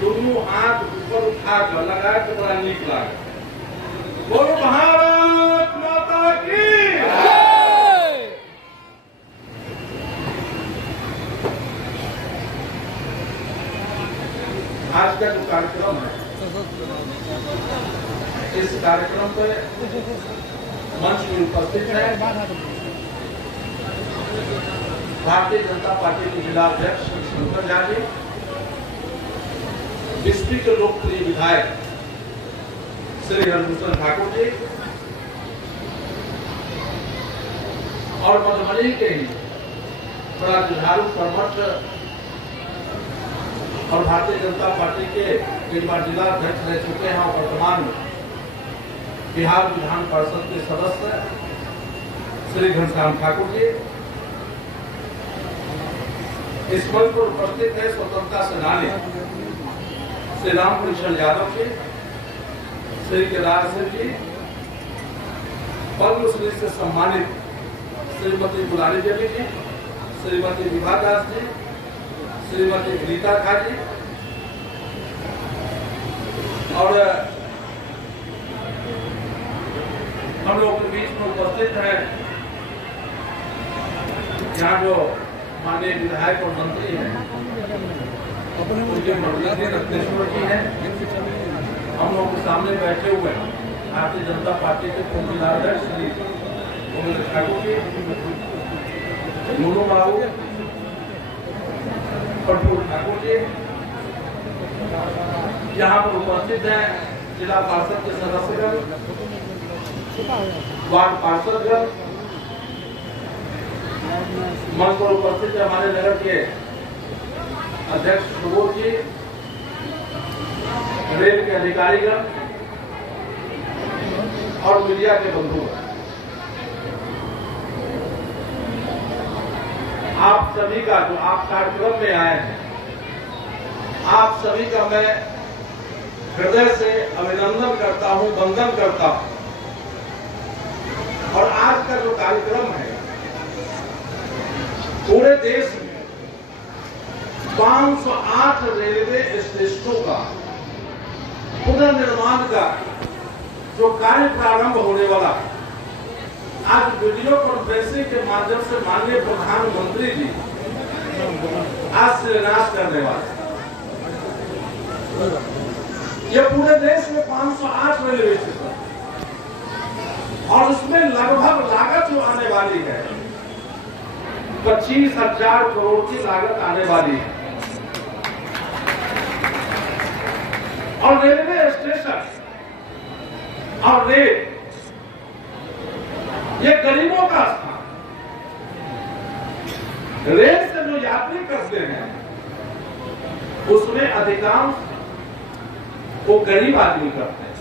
दोनों हाथ ऊपर उठाकर लगाए तो बड़ा नीक लागे। बोलो भारत माता की। आज का जो कार्यक्रम है, इस कार्यक्रम पे मंच में उपस्थित है भारतीय जनता पार्टी के जिला अध्यक्ष शंकर झा जी, बिस्फी के लोकप्रिय विधायक श्री हरभूषण ठाकुर जी और मधुबनी के ही बड़ा जुझारू कर्मठ और भारतीय जनता पार्टी के कई बार जिला अध्यक्ष रह चुके हैं और वर्तमान में बिहार विधान परिषद के सदस्य श्री घनश्याम ठाकुर जी, इस मंच पर उपस्थित है स्वतंत्रता सेनानी श्री रामकृष्ण यादव जी, श्री केदार सिंह जी, पद्मश्री से सम्मानित श्रीमती बुलारी देवी जी, श्रीमती विभा दास जी, श्रीमती गीता खा जी और हम लोग के बीच में उपस्थित हैं यहाँ जो माननीय विधायक और मंत्री हैं उनके प्रतिनिधि रत्नेश्वर जी हैं। हम लोग के सामने बैठे हुए हैं भारतीय जनता पार्टी के पूर्व जिलाध्यक्ष श्री गोविंद ठाकुर जी, मोनू बाबू, प्रफुल्ल ठाकुर जी, यहाँ पर उपस्थित हैं जिला पार्षद के सदस्यगण, वार्ड पार्षदगण, मंच पर उपस्थित है हमारे नगर के अध्यक्ष सुबोध जी, रेल के अधिकारीगण और मीडिया के बंधु। आप सभी का जो आप कार्यक्रम में आए हैं, आप सभी का मैं हृदय से अभिनंदन करता हूं, वंदन करता हूं। और आज का जो कार्यक्रम है, पूरे देश में 508 रेलवे स्टेशनों का पुनर्निर्माण का जो कार्य प्रारंभ होने वाला है, आज वीडियो कॉन्फ्रेंसिंग के माध्यम से माननीय प्रधानमंत्री जी आज शिलान्यास करने वाले। ये पूरे देश में 508 रेलवे स्टेशन और उसमें लगभग लागत जो आने वाली है 25,000 करोड़ की लागत आने वाली है। और रेलवे स्टेशन और रेल ये गरीबों का स्थान। रेल से जो यात्री करते हैं उसमें अधिकांश वो गरीब आदमी करते हैं।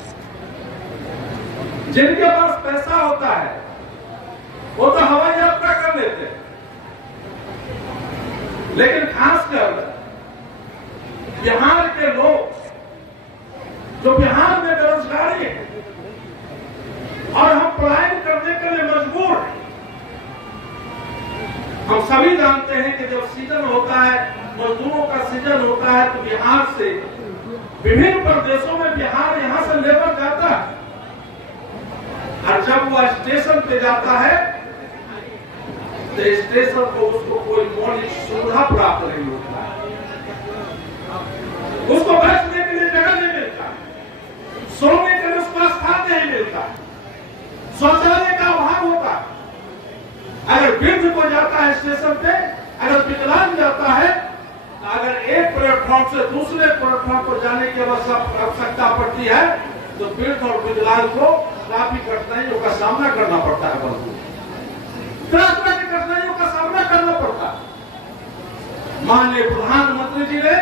जिनके पास पैसा होता है वो तो हवाई यात्रा कर लेते हैं, लेकिन खासकर बिहार के लोग जो बिहार में बेरोजगारी है और हम पलायन करने के लिए मजबूर हैं। हम सभी जानते हैं कि जब सीजन होता है, मजदूरों का सीजन होता है, तो बिहार से विभिन्न प्रदेशों में बिहार यहां से लेबर जाता है और जब वह स्टेशन पे जाता है तो स्टेशन को उसको कोई मौलिक सुविधा प्राप्त नहीं होता है। उसको बैठने के लिए जगह नहीं मिलता, सोने के लिए उसको स्थान नहीं मिलता, शौचालय का अभाव होता। अगर वृद्ध को जाता है स्टेशन पे, अगर विकलांग जाता है, अगर एक प्लेटफॉर्म से दूसरे प्लेटफॉर्म पर जाने की आवश्यकता पड़ती है तो वृद्ध और विकलांग को काफी कठिनाइयों का सामना करना पड़ता है। तरह तरह की कठिनाइयों का सामना करना पड़ता है। माननीय प्रधानमंत्री जी ने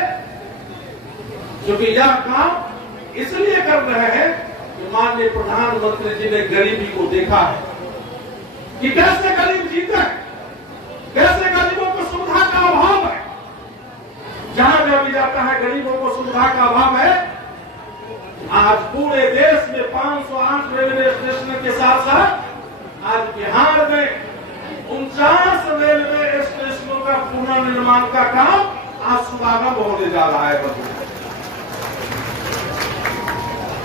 क्योंकि यह काम इसलिए कर रहे हैं कि माननीय प्रधानमंत्री जी ने गरीबी को देखा है कि कैसे गरीब जीते हैं, कैसे गरीबों को सुविधा का अभाव है। जहां जहां भी जाता है गरीबों को सुविधा का अभाव है। आज पूरे देश में 508 रेलवे स्टेशन के साथ साथ आज बिहार में 49 रेलवे स्टेशनों का पुनर्निर्माण का काम आज शुभारंभ होने जा रहा है।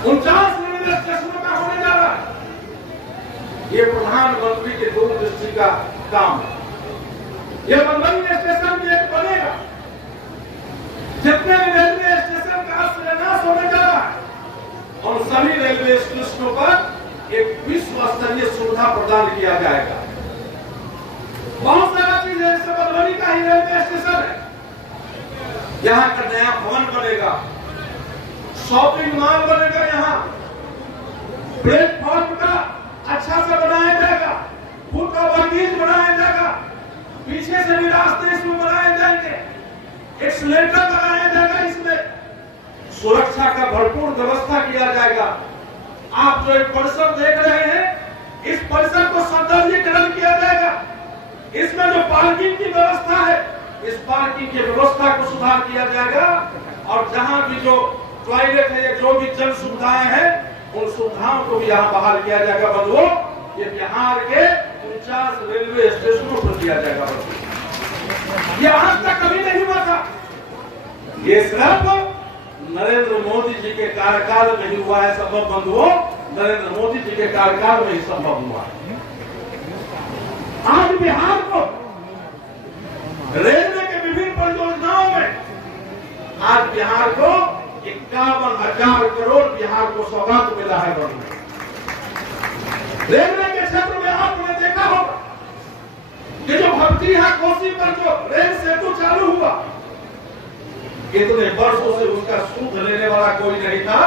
49 रेलवे स्टेशनों का होने जा रहा है। ये प्रधानमंत्री के दूरदृष्टि का काम है। यह बंबई स्टेशन भी एक बनेगा। जितने भी रेलवे स्टेशन का शिलान्यास होने जा रहा है, और सभी रेलवे स्टेशनों पर एक विश्व स्तरीय सुविधा प्रदान किया जाएगा। बहुत सारा चीज है, जैसे बंबई का ही रेलवे स्टेशन है, यहाँ का नया भवन बनेगा, शॉपिंग मॉल बनेगा, यहाँ प्लेटफॉर्म का अच्छा से बनाया जाएगा, फुट ओवरब्रिज बनाया जाएगा, पीछे से भी रास्ते इसमें बनाए जाएंगे, एक्सीलेटर लगाया जाएगा, इसमें सुरक्षा का भरपूर व्यवस्था किया जाएगा। आप जो एक परिसर देख रहे हैं, इस परिसर को सौंदर्यीकरण किया जाएगा। इसमें जो पार्किंग की व्यवस्था है, इस पार्किंग की व्यवस्था को सुधार किया जाएगा, और जहां भी जो टॉयलेट है या जो भी जन सुविधाएं हैं, उन सुविधाओं को भी यहाँ बहाल किया जाएगा। बंधुओं, ये बिहार के 49 रेलवे स्टेशनों पर किया जाएगा। ये आज तक कभी नहीं हुआ था। ये सिर्फ नरेंद्र मोदी जी के कार्यकाल में ही हुआ है संभव। बंधुओं, नरेंद्र मोदी जी के कार्यकाल में ही संभव हुआ है। आज बिहार को रेलवे के विभिन्न परियोजनाओं में आज बिहार को 51,000 करोड़ बिहार को सौगात मिला है। रेलवे के क्षेत्र में आपने देखा होगा कि जो भपटिया कोसी पर जो रेल सेतु चालू हुआ, इतने वर्षों से उसका सूद लेने वाला कोई नहीं था,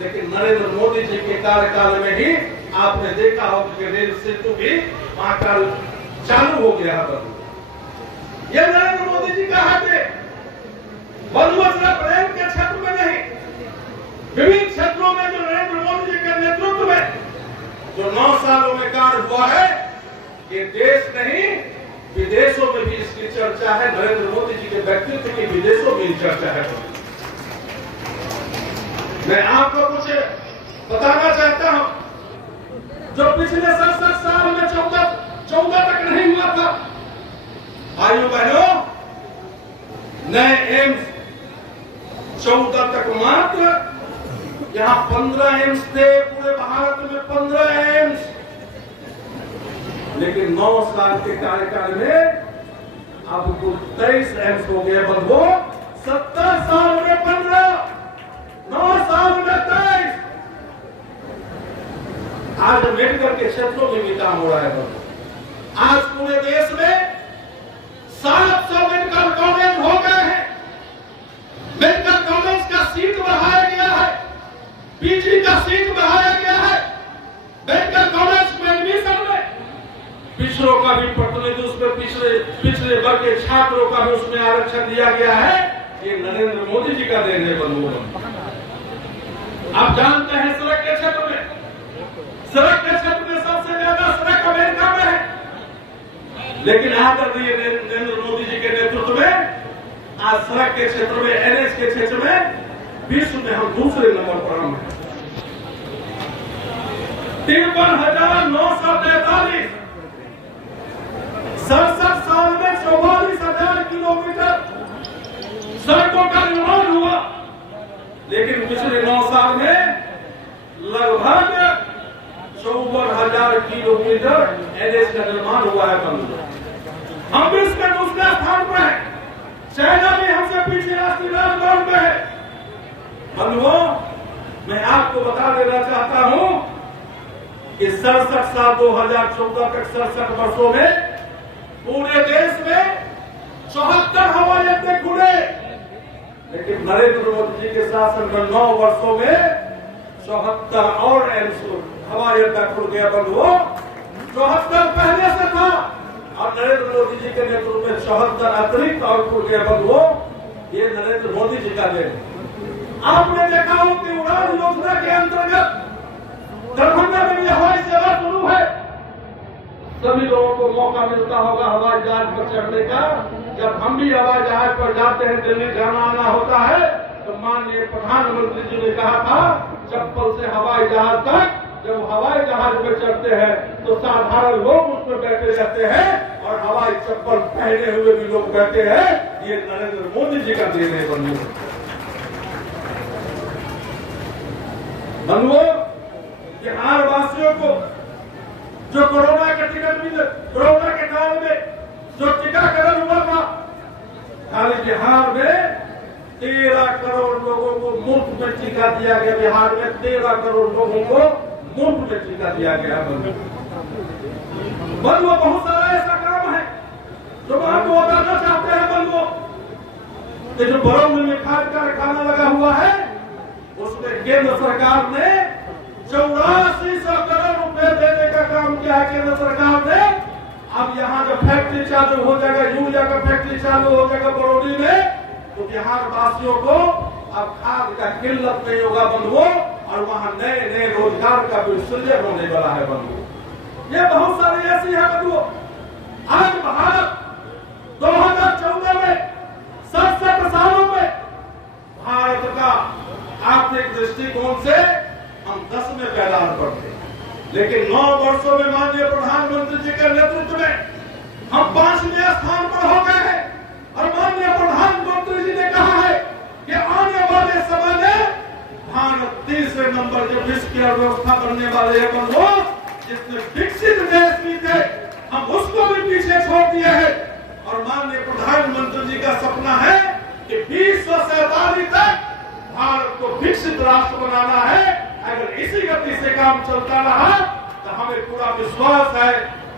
लेकिन नरेंद्र मोदी जी के कार्यकाल में ही आपने देखा होगा कि रेल सेतु भी वहां का चालू हो गया है। यह नरेंद्र मोदी जी का हाथ है। बंधुओं, सिर्फ रेल के क्षेत्र में नहीं, विभिन्न क्षेत्रों में जो नरेंद्र मोदी जी के नेतृत्व में जो 9 सालों में कार्य हुआ है, ये देश नहीं विदेशों में भी इसकी चर्चा है। नरेंद्र मोदी जी के व्यक्तित्व की विदेशों में चर्चा है। मैं आपको कुछ बताना चाहता हूं, जो पिछले 67 साल में 14 तक नहीं हुआ था। भाइयों बहनों, नए एम्स 14 तक मात्र, यहाँ 15 एम्स थे, पूरे भारत में 15 एम्स, लेकिन 9 साल के कार्यकाल में अब कुल 23 एम्स हो गए। बंधुओं, 70 साल में 15, 9 साल में 23। आज मेडिकल के क्षेत्रों में भी काम हो रहा है। आज पूरे देश में 700 मेडिकल कॉलेज हो गए हैं। मेडिकल कॉलेज का सीट बढ़ाया गया है, पीजी का सीट बढ़ाया गया है। मेडिकल कॉलेज में एडमिशन में पिछड़ों का भी प्रतिनिधि, उसमें पिछड़े वर्ग के छात्रों का भी उसमें आरक्षण दिया गया है। ये नरेंद्र मोदी जी का देन है। बंधुओं, आप जानते हैं सड़क के क्षेत्र में सबसे ज्यादा सड़क अमेरिका में है, लेकिन आदरणीय नरेंद्र मोदी जी के नेतृत्व में आज सड़क के क्षेत्र में, एनएच के क्षेत्र में विश्व में हम दूसरे नंबर पर हम हैं। 53,943, 67 साल में 44,000 किलोमीटर सड़कों का निर्माण हुआ, लेकिन पिछले 9 साल में लगभग 54,000 किलोमीटर एनएच का निर्माण हुआ है। हम विश्व में दूसरे स्थान पर हैं। चाइना भी हमसे पीछे राष्ट्रीय राजमार्ग में है। बंधुओं, मैं आपको बता देना चाहता हूं कि 67 साल 2014 तक 67 वर्षों में पूरे देश में 74 हवाई अड्डे खुले, लेकिन नरेंद्र मोदी जी के शासन में 9 वर्षों में 74 और हवाई अड्डा खुल गया। बंधुओं, 74 पहले से था और नरेंद्र मोदी जी के नेतृत्व में 74 अतिरिक्त और खुल गया। बंधुओं, ये नरेंद्र मोदी जी का देन। आपने देखा हो कि उड़ान योजना के अंतर्गत दरभंगा में भी हवाई सेवा शुरू है। सभी लोगों को मौका मिलता होगा हवाई जहाज पर चढ़ने का। जब हम भी हवाई जहाज पर जाते हैं, दिल्ली जाना आना होता है, तो माननीय प्रधानमंत्री जी ने कहा था, चप्पल से हवाई जहाज तक जब हवाई जहाज में चढ़ते हैं तो साधारण लोग उसमें बैठे रहते हैं और हवाई चप्पल पहने हुए भी लोग बैठे हैं। ये नरेंद्र मोदी जी का देन है। बंधुओं, बंधुओं, बिहार वासियों को जो कोरोना के टिकट मिले, कोरोना के काल में जो टीकाकरण हुआ था, खाली बिहार में 13 करोड़ लोगों को मुफ्त में टीका दिया गया। बिहार में 13 करोड़ लोगों को मुफ्त में टीका दिया गया। बंधुओं, बहुत सारा ऐसा काम है जो हम आपको बताना चाहते हैं। बंधुओं, ये जो बरौनी में खाद कारखाना लगा हुआ है, उसमें केंद्र सरकार ने 8400 करोड़ रुपए देने का काम किया है। केंद्र सरकार ने अब यहाँ जो फैक्ट्री चालू हो जाएगा, यूरिया का फैक्ट्री चालू हो जाएगा बरौनी में, तो बिहार वासियों को अब खाद का किल्लत नहीं होगा बंधुओं, और वहाँ नए नए रोजगार का भी सृजन होने वाला है बंधुओं। ये बहुत सारी ऐसी है बंधुओं। आज भारत 2014 में 67 सालों में भारत का आर्थिक दृष्टिकोण से हम 10 में पैदान पड़ते, लेकिन 9 वर्षों में माननीय प्रधानमंत्री जी के नेतृत्व में हम 5वें स्थान पर हो गए हैं। और माननीय प्रधानमंत्री जी ने कहा है कि आने वाले समय में भारत 3रे नंबर के विश्व की अर्थव्यवस्था बनने वाले हैं बंधुओं, जिसमें विकसित देश भी थे, हम उसको भी पीछे छोड़ दिए हैं। और माननीय प्रधानमंत्री जी का सपना है कि 2047 तक भारत को विकसित राष्ट्र बनाना है। अगर इसी गति से काम चलता रहा तो हमें पूरा विश्वास है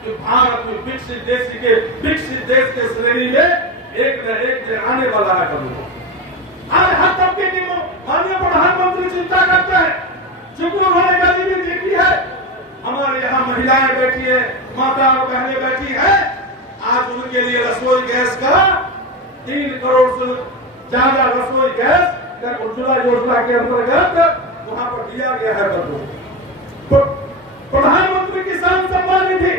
कि भारत में विकसित देश के श्रेणी में एक न एक दिन आने वाला है बंधुओं। आज हर तबके की माननीय प्रधानमंत्री चिंता करते हैं, चूंकि उन्होंने गरीबी देखी है। हमारे यहाँ महिलाएं बैठी है, माता और बहनें बैठी है, आज उनके लिए रसोई गैस का 3 करोड़ से ज्यादा रसोई गैस उज्ज्वला योजना के अंतर्गत वहां पर दिया गया है बंधुओं। प्रधानमंत्री किसान सम्मान निधि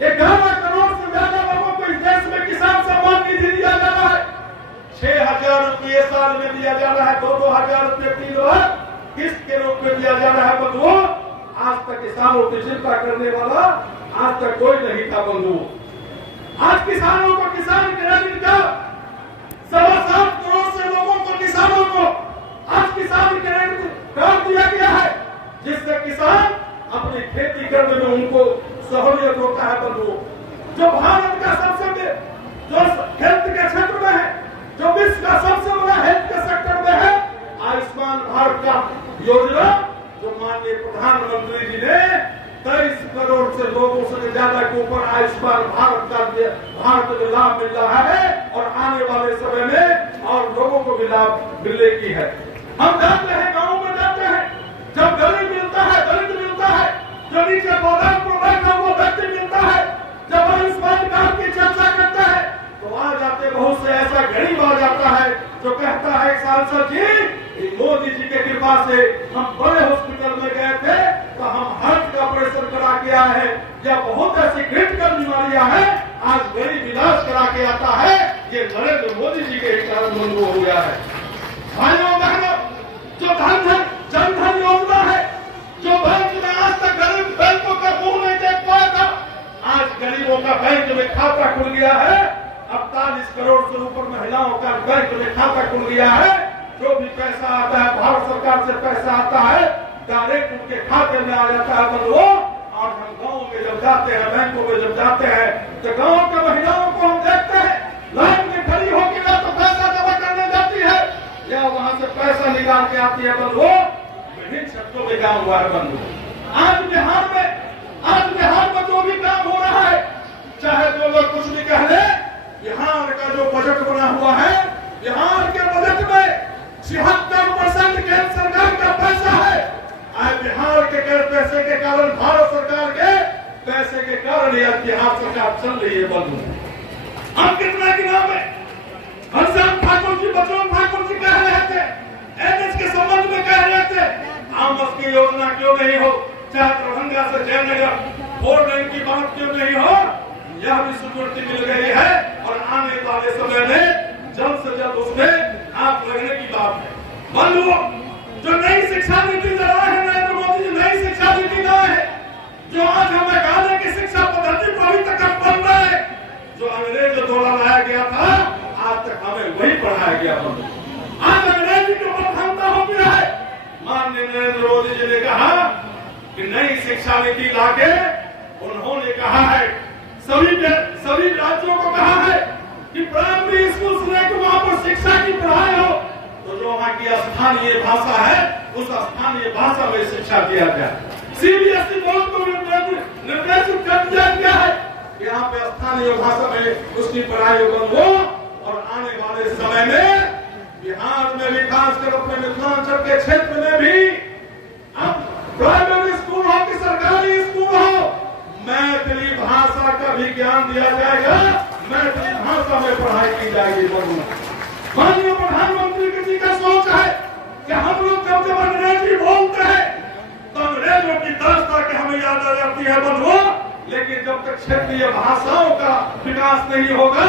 11 करोड़ से ज्यादा लोगों को इस देश में किसान सम्मान निधि दिया जा रहा है। 6,000 रुपये साल में दिया जा रहा है, 2-2 हजार रुपये 3 बार किस्त के रूप में दिया जा रहा है बंधुओं। आज तक किसानों की चिंता करने वाला आज तक कोई नहीं था बंधुओं। आज किसानों को किसान क्रेडिट का 7.25 करोड़ से लोगों को, किसानों को आज किसान क्रेडिट कार्ड दिया गया है, जिससे किसान अपनी खेती करने में उनको सहूलियत होता है बंधुओं। जो भारत का सबसे जो हेल्थ के क्षेत्र में है, जो विश्व का सबसे बड़ा हेल्थ के सेक्टर में है, आयुष्मान भारत का योजना जो माननीय प्रधानमंत्री जी ने 23 करोड़ से लोगों से ज्यादा के ऊपर आयुष्मान भारत को लाभ मिल रहा है, और आने वाले समय में और लोगों को भी लाभ मिलने की है। हम जाते हैं, गाँव में जाते हैं, जब गरीब मिलता है, दलित मिलता है, जो नीचे गोदाम पर बैठा हुआ व्यक्ति मिलता है, जब आयुष्मान कार्ड की चर्चा करता है, तो आ जाते बहुत से ऐसा गरीब आ जाता है जो कहता है सांसद जी, मोदी जी के कृपा से हम बड़े हॉस्पिटल में गए थे तो हम हार्ट का ऑपरेशन करा के आए हैं, या बहुत ऐसी क्रिटिकल बीमारियां हैं, आज गरीब इलाज करा के आता है। ये नरेंद्र मोदी जी के कारण मंजूर हो गया है। भाइयों बहनों, जो जनधन योजना है, जो बैंक में आज तक गरीब बैंकों का मुंह नहीं देख पाया था, आज गरीबों का बैंक में खाता खुल गया है। 48 करोड़ से ऊपर महिलाओं का बैंक में खाता खुल गया है। जो भी पैसा आता है, भारत सरकार से पैसा आता है, डायरेक्ट उनके खाते में आ जाता है बंधुओं। और हम गाँव में जब जाते हैं, बैंकों में जब जाते हैं, तो गाँव के महिलाओं को हम देखते हैं लाइन में खड़ी होकर या तो पैसा जमा करने जाती है, या वहां से पैसा निकाल के आती है बंधुओं। विभिन्न शब्दों में काम हुआ है बंधुओं। आज बिहार में जो भी काम हो रहा है, चाहे जो लोग कुछ भी कह ले, बिहार का जो बजट बना हुआ है, बिहार के बजट में 76% केंद्र सरकार का पैसा है। आज बिहार के पैसे के कारण, भारत सरकार के पैसे के कारण यह बिहार सरकार चल रही है बंधु। हम कितना की नाम है, हरसाल ठाकुर जी, बचवन ठाकुर जी कह रहे थे, एनएच के संबंध में कह रहे थे, आमस की योजना क्यों नहीं हो, चाहे दरभंगा से जयनगर 4 लाइन की बात क्यों नहीं हो, यह भी स्वीकृति मिल गई है। और आने वाले समय में जल्द से जल्द उसमें आग लगने की बात है बंधुओं। जो नई शिक्षा नीति चला है नरेंद्र मोदी जी, नई शिक्षा नीति लाए है, जो आज हमें मेघालय की शिक्षा पद्धति को अभी तक बन रहा है, जो अंग्रेज द्वारा लाया गया था, आज तक हमें वही पढ़ाया गया बंधु। आज अंग्रेजी की प्रधानता हो गया है। माननीय नरेंद्र मोदी जी ने कहा कि नई शिक्षा नीति लाके उन्होंने कहा है, सभी राज्यों को कहा है कि प्राइमरी स्कूल से लेकर वहां पर शिक्षा की पढ़ाई हो तो जो वहां की स्थानीय भाषा है उस स्थानीय भाषा में शिक्षा दिया जाए। सीबीएसई बोर्ड को निर्देशित कर दिया गया है कि यहाँ पे स्थानीय भाषा में उसकी पढ़ाई बंद हो और आने वाले समय में बिहार में भी, खासकर अपने मिथिलांचल के क्षेत्र में भी अब प्राइमरी स्कूल हो कि सरकारी स्कूल हो, मैथिली भाषा का भी ज्ञान दिया जाएगा, मैथिली भाषा में पढ़ाई की जाएगी। माननीय प्रधानमंत्री जी का सोच है कि हम लोग जब अंग्रेजी बोलते हैं तो अंग्रेजों की दर्शता के हमें याद आ जाती है बंधुओं, लेकिन जब तक क्षेत्रीय भाषाओं का विकास नहीं होगा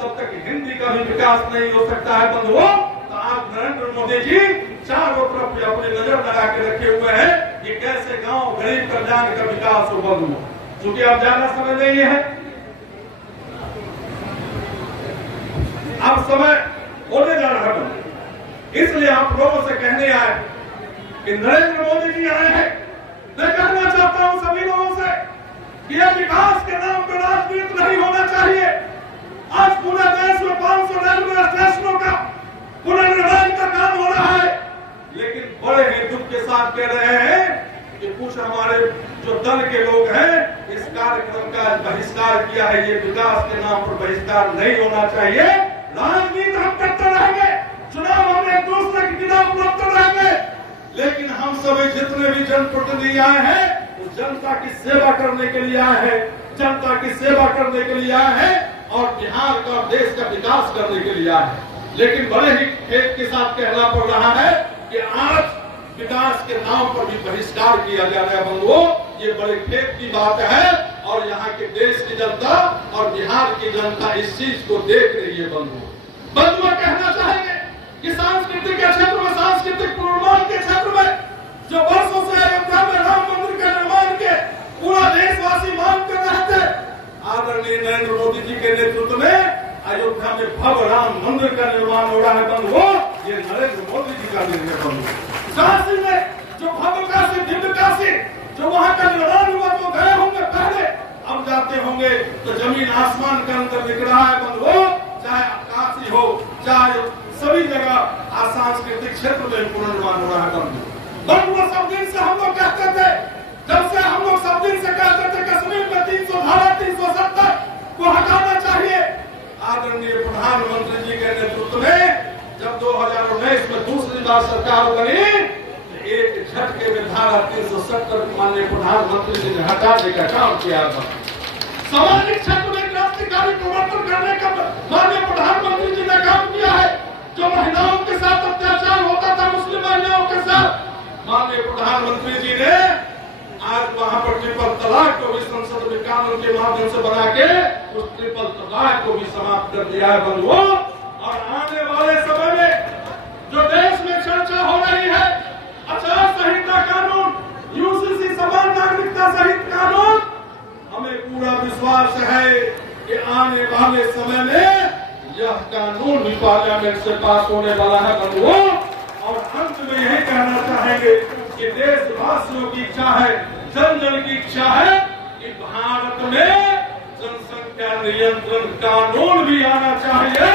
तब तक हिंदी का भी विकास नहीं हो सकता है बंधुओं। तो आज नरेंद्र मोदी जी चारों तरफ अपनी नजर लगा के रखे हुए हैं कि कैसे गांव गरीब कल्याण का विकास हो बंधुओं। क्योंकि अब ज्यादा समय नहीं है, अब समय होने जा रहा है, इसलिए आप लोगों से कहने आए कि नरेंद्र मोदी जी आए हैं। मैं कहना चाहता हूं सभी लोगों से कि यह विकास के नाम पर राजनीति नहीं होना चाहिए। आज पूरे देश में 500 रेलवे स्टेशनों का पुनर्निर्माण का काम हो रहा है, लेकिन बड़े ही दुख के साथ कह रहे हैं कि कुछ हमारे जो दल के लोग हैं इस कार्यक्रम का बहिष्कार किया है। ये विकास के नाम पर बहिष्कार नहीं होना चाहिए। राजनीति हम करते रहेंगे, चुनाव हम एक दूसरे के खिलाफ लड़ते रहेंगे, लेकिन हम सभी जितने भी जनप्रतिनिधि आए हैं वो जनता की सेवा करने के लिए आए हैं, जनता की सेवा करने के लिए आए हैं और बिहार का और देश का विकास करने के लिए आए हैं। लेकिन बड़े ही खेद के साथ कहना पड़ रहा है कि आज विकास के नाम पर भी बहिष्कार किया जा रहा है बंधुओं। ये बड़े खेद की बात है और यहाँ के देश की जनता और बिहार की जनता इस चीज को देख रही है बंधुओं। कहना चाहेंगे कि सांस्कृतिक के क्षेत्र में, सांस्कृतिक पुनर्निर्माण के क्षेत्र में जो वर्षों से अयोध्या में राम मंदिर का निर्माण के पूरा देशवासी मांग कर रहे थे, आदरणीय नरेंद्र मोदी जी के नेतृत्व में अयोध्या में भव्य राम मंदिर का निर्माण हो रहा है बंधुओं। ये नरेंद्र मोदी जी का निर्णय बंधुओं। काशी में जो भव्य काशी, दिव्य काशी, जो वहाँ का निर्माण हुआ, जो गए होंगे पहले, अब जाते होंगे तो जमीन आसमान का अंतर दिख रहा है बंधुओं। चाहे काशी हो, चाहे सभी जगह सांस्कृतिक क्षेत्र में पुनर्निर्माण हो रहा है बंधुओं। सब दिन से हम लोग कहते थे, जब से हम लोग सब दिन से कहते थे कश्मीर में 370 को हटाना चाहिए। आदरणीय प्रधानमंत्री जी के नेतृत्व में जब 2019 में दूसरी बार सरकार बनी, एक झटके में धारा 370 माननीय प्रधानमंत्री जी ने हटाने का काम किया था। सामाजिक क्षेत्र में क्रांतिकारी परिवर्तन करने का माननीय प्रधानमंत्री जी ने काम किया है। जो महिलाओं के साथ अत्याचार होता था, मुस्लिम महिलाओं के साथ, माननीय प्रधानमंत्री जी ने आज वहां पर ट्रिपल तलाक को भी संसद में कानून के माध्यम से बना के उस ट्रिपल तलाक को भी समाप्त कर दिया है बंधुओं। और आने वाले समय में जो देश में चर्चा हो रही है आचार संहिता कानून, यूसीसी समान नागरिकता सहित कानून, हमें पूरा विश्वास है कि आने वाले समय में यह कानून भी पार्लियामेंट से पास होने वाला है बंधुओं। और अंत में यही कहना चाहेंगे कि देशवासियों की इच्छा है, जन जन की इच्छा है कि भारत में जनसंख्या नियंत्रण कानून भी आना चाहिए।